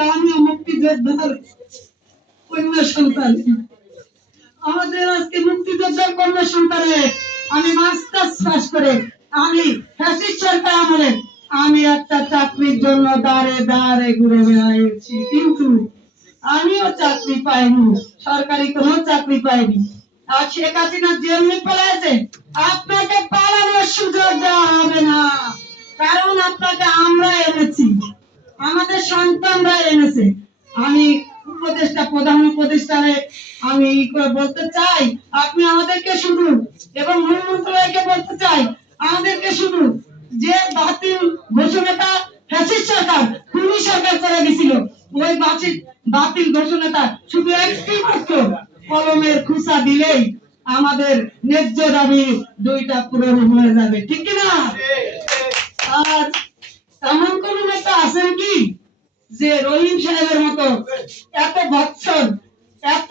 আমি আমি আমি একটা চাকরির জন্য দাঁড়ে দাঁড়ে ঘুরে বেড়াইছি। কিন্তু আমিও চাকরি পাইনি, সরকারি কোনো চাকরি পাইনি। আর শেখ হাসিনা যেমনি পালাইছে, আপনাকে পালানোর সুযোগ দেওয়া হবে না। কারণ আপনাকে আমরা এনেছি। সন্তানরা এনেছে। আমি উপদেষ্টা, প্রধান উপদেষ্টারে আমি বলতে চাই, আপনি আমাদেরকে শুধু এবং মূল মন্ত্রণালয়কে বলতে চাই, আমাদেরকে শুধু যে বাতিল ঘোষণাটা ফ্যাসিস্ট সরকার খুনি সরকার করে দিছিল ওই বাতিল বাতিল ঘোষণাটা শুধু একটি মাত্র কলমের খুসা দিলেই আমাদের ন্যায্য দাবি দুইটা পূরণ হয়ে যাবে, ঠিক কি না আর এমন কোন নেতা আছেন কি যে রহিম সাহেবের মতো এত বৎসর এত